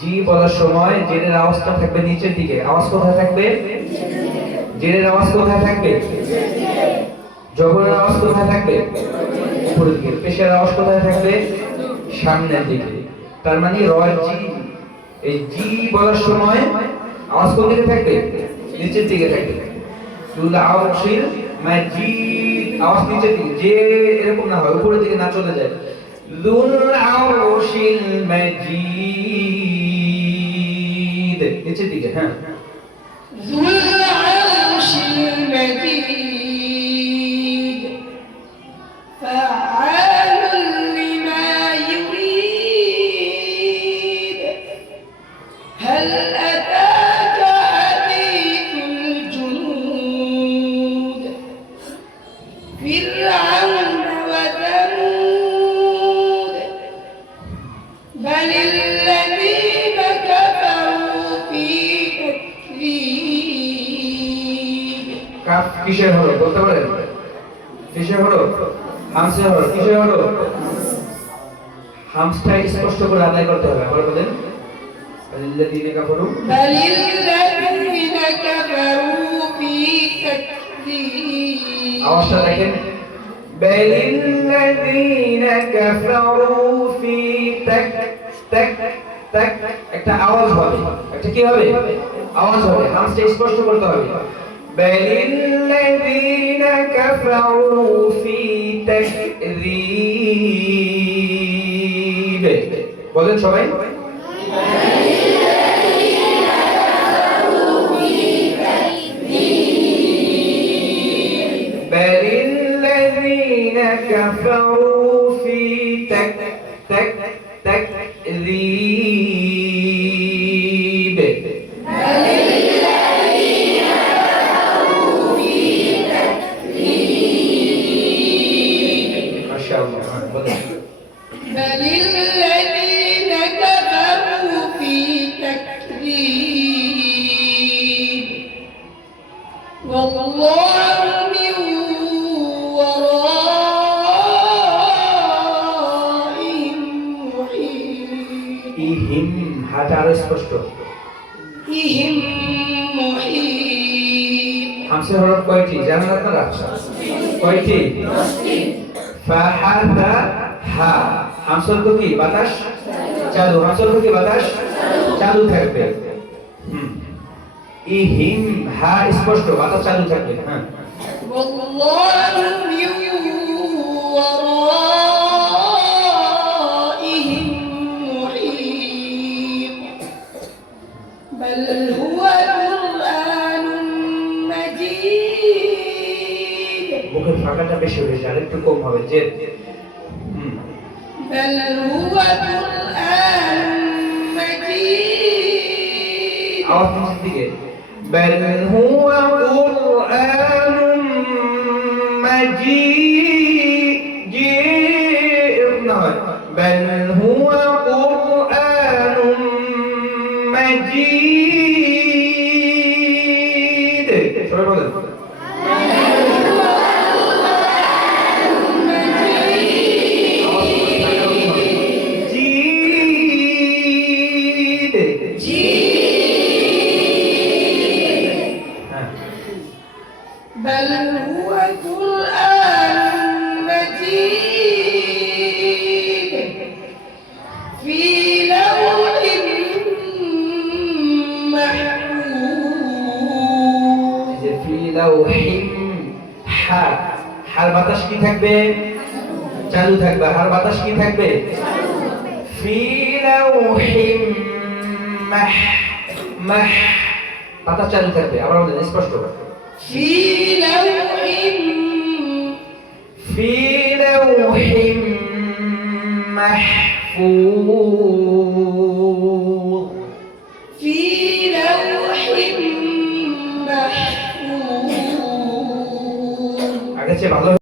জি বলার সময় জেরের আওয়াজটা থাকবে নিচের দিকে। আওয়াজ কোথায় থাকবে? জেরের আওয়াজ কোথায় থাকবে? জবরের আওয়াজ কোথায় থাকবে? উপরের দিকে। পেশের আওয়াজ কোথায় থাকবে? সামনের দিকে। তার মানে জি, এই জি বলার সময় আওয়াজ কোন দিকে থাকবে? নিচের দিকে থাকবে। তুল আরশিল মাজিদ, আওয়াজ নিচের দিকে, যে এরকম না হয়, উপরের দিকে না চলে যায়। লুল আরশিল মাজিদ, নিচের দিকে। হ্যাঁ, যুল আরশিল মাজিদ ফাআলুন লিমা ইউরিদ হাল আতাকা হাদিসুল জুনুদ ফিরআউন ওয়া তামুদ বালিল লাযীনা কাফারু ফি তাকযীব। কাফ কিসের হলো বলতে পারেন? কিসের হলো? হামসের হলো। কিসের হলো? হামসটা স্পষ্ট করে আদায় করতে হবে। আবার বলেন, আল্লাযীনা কাফারু। বালিল লাযীনা কাফারু ফি তাকযীব। আওয়াজটা দেখেন, বালিল্লাযীনা কাফারু ফি তাক তাক তাক, একটা আওয়াজ হবে, একটা কি হবে? আওয়াজ হবে। হামসটা স্পষ্ট করতে হবে। বালিল্লাযীনা কাফারু ফি তাকযীব। বলেন সবাই, الذين كفروا في تكذيب. ما شاء الله. بل الذين كفروا في تكذيب والله من ورائهم محيط ইহিম, হাটা আরো স্পষ্ট। إهم محيط হামসের হরফ কয়টি জানেন আপনারা? কয়টি? ফাহাদা হা। হামসের তো কি? বাতাস চালু। হামসের তো কি? বাতাস চালু থাকবে। ইহিম, হা স্পষ্ট, বাতাস চালু থাকবে। হ্যাঁ, والله من ورائهم محيط بل هو قرآن مجيد মুখের ফাঁকাটা বেশি হয়েছে, আর একটু কম হবে। যে بل هو قرآن مجيد আওয়াজ নিচের দিকে। بل هو قرآن مجيد، بل هو قرآن مجيد. সবাই বলেন, بل هو قرآن مجيد في لوح محفوظ في لوح হা, হার বাতাস কি থাকবে? চালু থাকবে। হার বাতাস কি থাকবে? في لوح মাহ, মাহ, বাতাস চালু থাকবে। আবার বলেন স্পষ্ট। في لوح في لوح محفوظ.